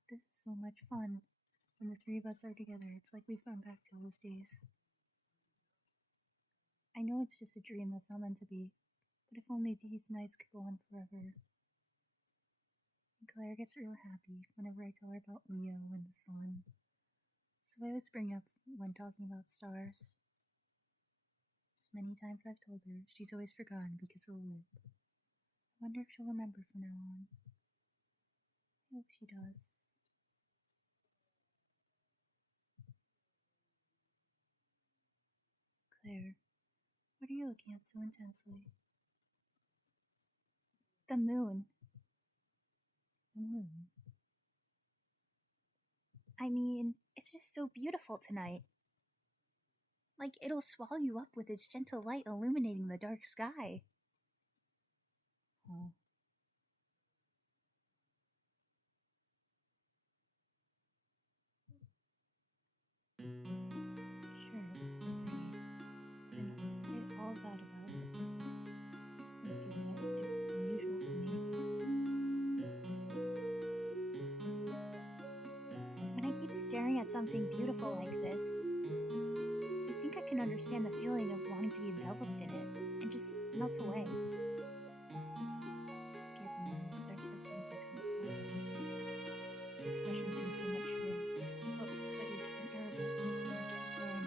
This is so much fun. When the three of us are together, it's like we've gone back to those days. I know it's just a dream that's not meant to be, but if only these nights could go on forever. And Claire gets real happy whenever I tell her about Leo and the sun. So I always bring up when talking about stars. As many times I've told her, she's always forgotten because of the loop. I wonder if she'll remember from now on. I hope she does. Claire, what are you looking at so intensely? The moon. The moon. I mean, it's just so beautiful tonight. Like it'll swallow you up with its gentle light illuminating the dark sky. Oh. Sure, it's pretty. But not to say all that about it. Doesn't feel that different than usual to me. When I keep staring at something beautiful like this, I think I can understand the feeling of wanting to be enveloped in it and just melt away. Given Claire said things I couldn't follow. Her expression seemed so much slightly different era compared to Claire I knew back then.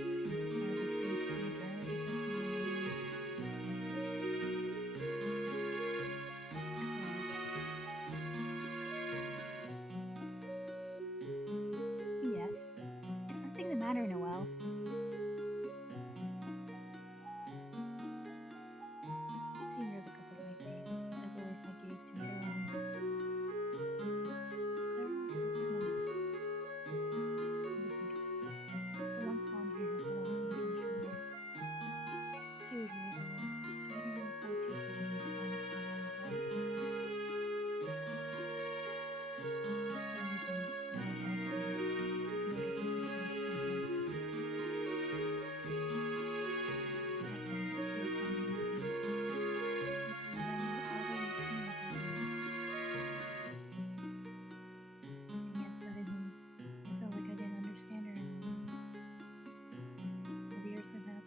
It seemed like now this seems something entirely different from me. Yes. Is something the matter, Noelle? Seeing her look up at my face, I lowered my gaze to meet her eyes.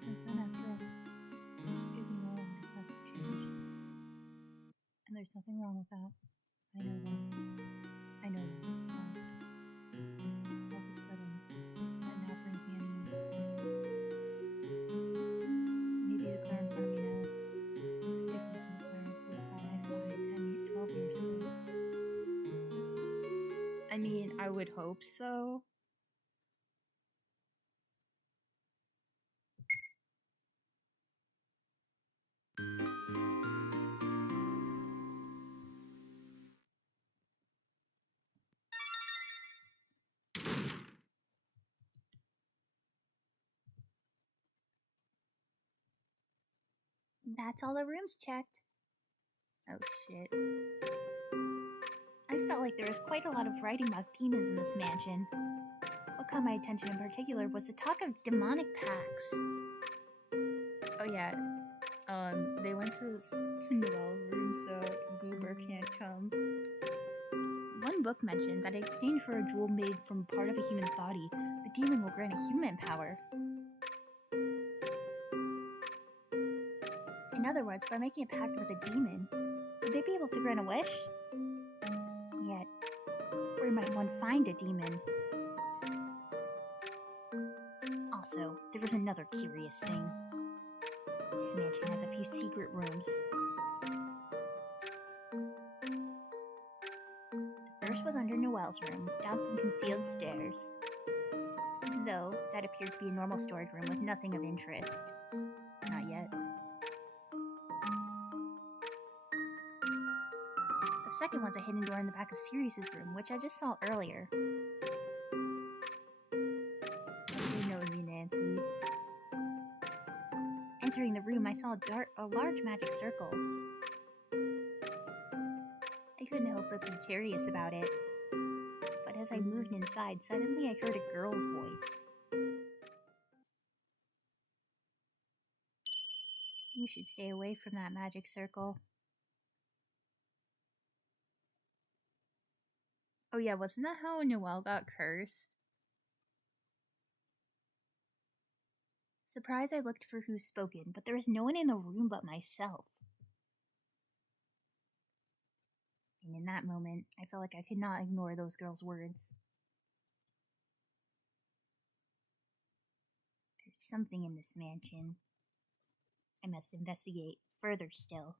since then, after all. It being a lot has changed. And there's nothing wrong with that. I know that. I know that. All of a sudden, that now brings me unease. Maybe the Claire in front of me now is different from the Claire who was by my side 12 years ago. I mean, I would hope so. That's all the rooms checked. Oh shit. I felt like there was quite a lot of writing about demons in this mansion. What caught my attention in particular was the talk of demonic pacts. Oh yeah. They went to Noelle's room, so Goober can't come. One book mentioned that in exchange for a jewel made from part of a human's body, the demon will grant a human power. In other words, by making a pact with a demon, would they be able to grant a wish? Yet, where might one find a demon? Also, there was another curious thing. This mansion has a few secret rooms. The first was under Noelle's room, down some concealed stairs. Though, that appeared to be a normal storage room with nothing of interest. Not yet. The second was a hidden door in the back of Sirius's room, which I just saw earlier. Okay, nosy Nancy. Entering the room, I saw a large magic circle. I couldn't help but be curious about it. But as I moved inside, suddenly I heard a girl's voice. You should stay away from that magic circle. Oh yeah, wasn't that how Noelle got cursed? Surprised, I looked for who's spoken, but there was no one in the room but myself. And in that moment, I felt like I could not ignore those girls' words. There's something in this mansion. I must investigate further still.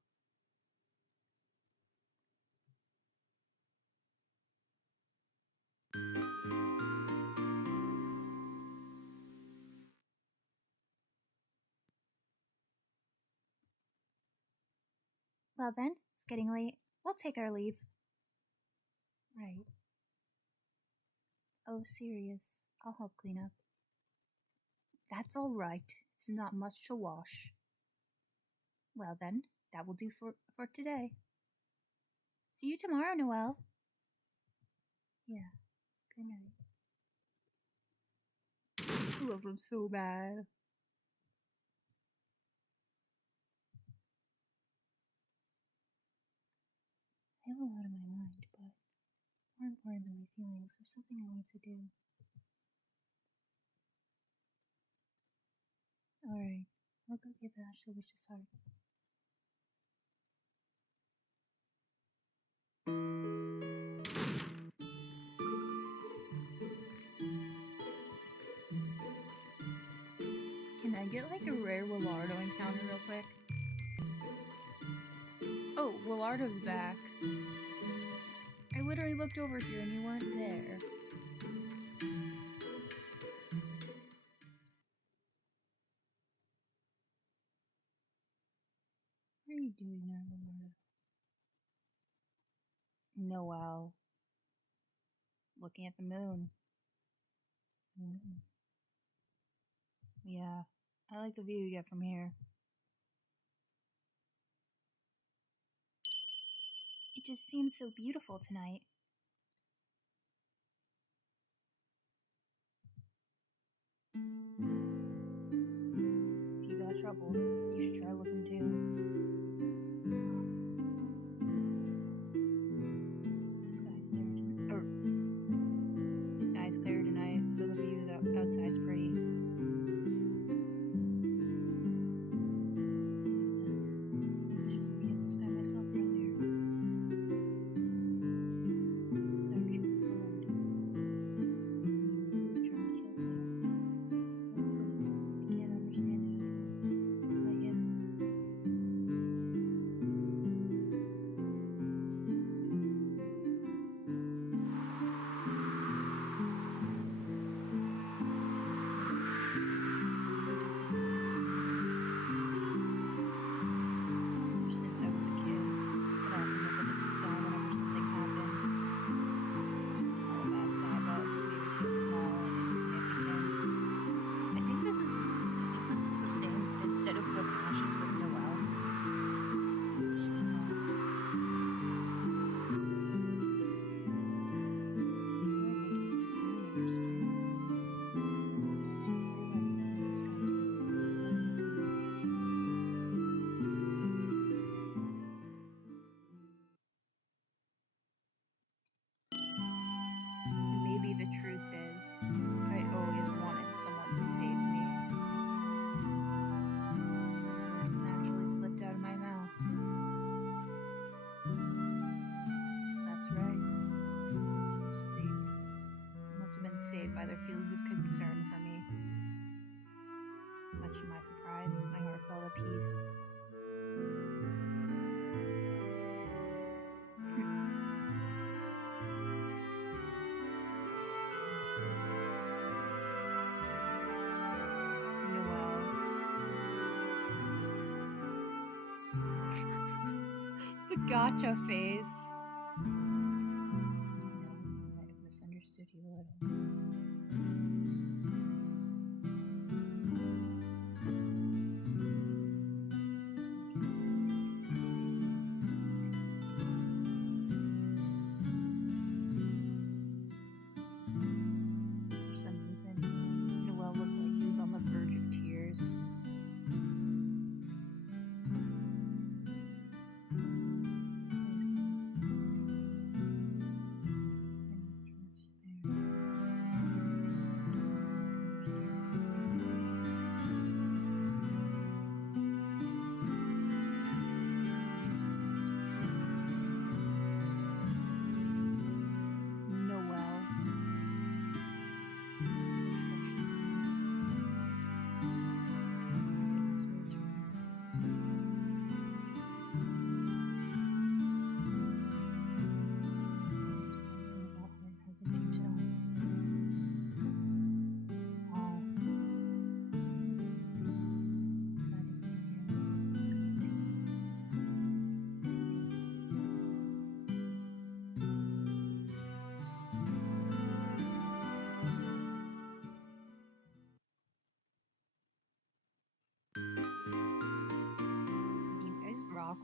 Well then, it's getting late. We'll take our leave. Right. Oh, serious. I'll help clean up. That's all right. It's not much to wash. Well then, that will do for today. See you tomorrow, Noelle. Yeah. Good night. I love them so bad. I have a lot on my mind, but more important than my feelings, there's something I need to do. Alright, I'll go give Ash the witch's heart. Can I get like a rare Wilardo encounter real quick? Oh, Wilardo's back. I literally looked over here and you weren't there. What are you doing there, Wilardo? Noelle. Looking at the moon. Yeah, I like the view you get from here. It just seems so beautiful tonight. If you got troubles, you should try looking too. Sky's clear tonight, so the view outside's pretty. other feelings of concern for me. Much to my surprise, my heart felt at peace. Noelle. The gotcha face. I might have misunderstood you a little. For some reason, Noelle looked like he was on the verge of tears.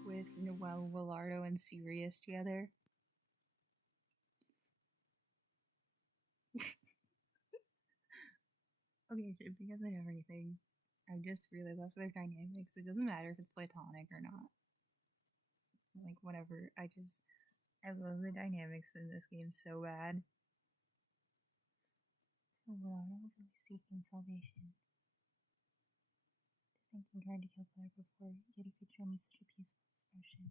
With Noelle, Wilardo, and Sirius together. Okay, because of everything, I just really love their dynamics. It doesn't matter if it's platonic or not. Like, whatever. I love the dynamics in this game so bad. So Wilardo was always seeking salvation. To think he tried to kill Claire before, yet he could show me such a peaceful expression.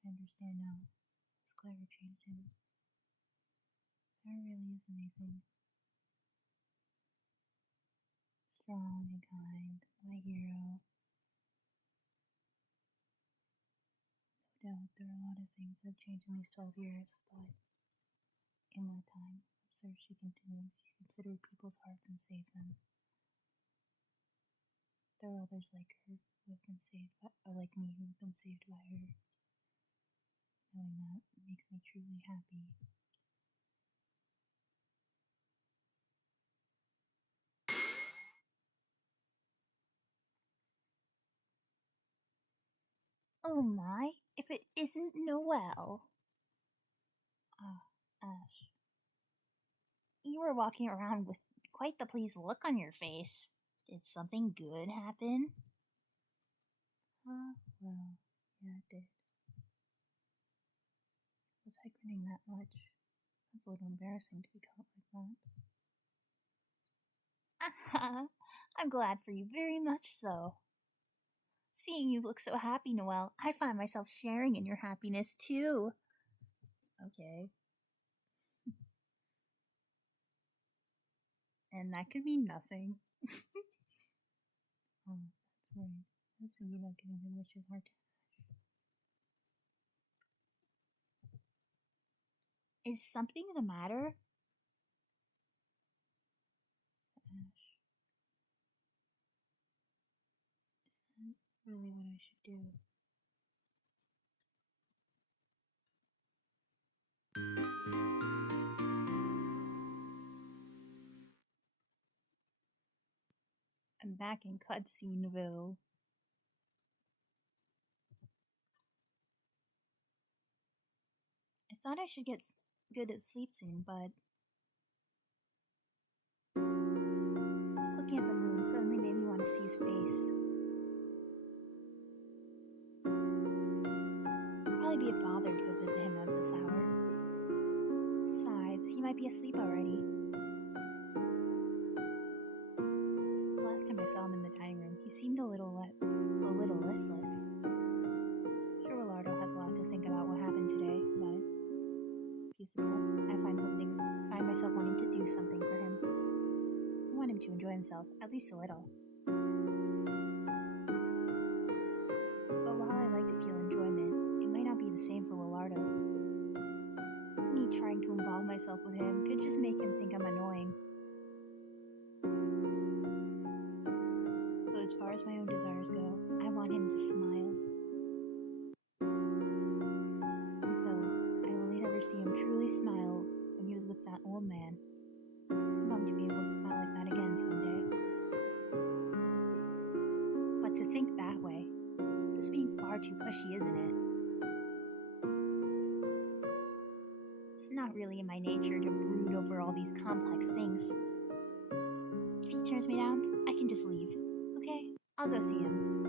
I understand now. It was Claire who changed him. Claire really is amazing. Strong and kind, my hero. No doubt there are a lot of things that have changed in these 12 years, but in that time, I've observed she continued to consider people's hearts and save them. There are others like her who have been saved by, or like me who have been saved by her. Knowing that makes me truly happy. Oh my, if it isn't Noelle. Ash. You were walking around with quite the pleased look on your face. Did something good happen? Well, yeah, it did. Was I grinning that much? That's a little embarrassing to be caught like that. I'm glad for you, very much so. Seeing you look so happy, Noelle, I find myself sharing in your happiness too. Okay. And that could mean nothing. Oh, that's right. I was thinking about giving him wishes hard to Is something the matter? Ash. Is that really what I should do? I'm back in cutsceneville. I thought I should get good at sleep soon, but looking at the moon suddenly made me want to see his face. I'd probably be a bother to go visit him at this hour. Besides, he might be asleep already. The last time I saw him in the dining room, he seemed a little listless. Sure, Wilardo has a lot to think about what happened today, but peaceful. I find myself wanting to do something for him. I want him to enjoy himself, at least a little. But while I like to feel enjoyment, it might not be the same for Wilardo. Me trying to involve myself with him could just make him think I'm annoying. But as far as my own desires go, I want him to smile. Though I only ever see him truly smile when he was with that old man. I want him to be able to smile like that again someday. But to think that way, this being far too pushy, isn't it? It's not really in my nature to brood over all these complex things. If he turns me down, I can just leave. Okay? I'll go see him.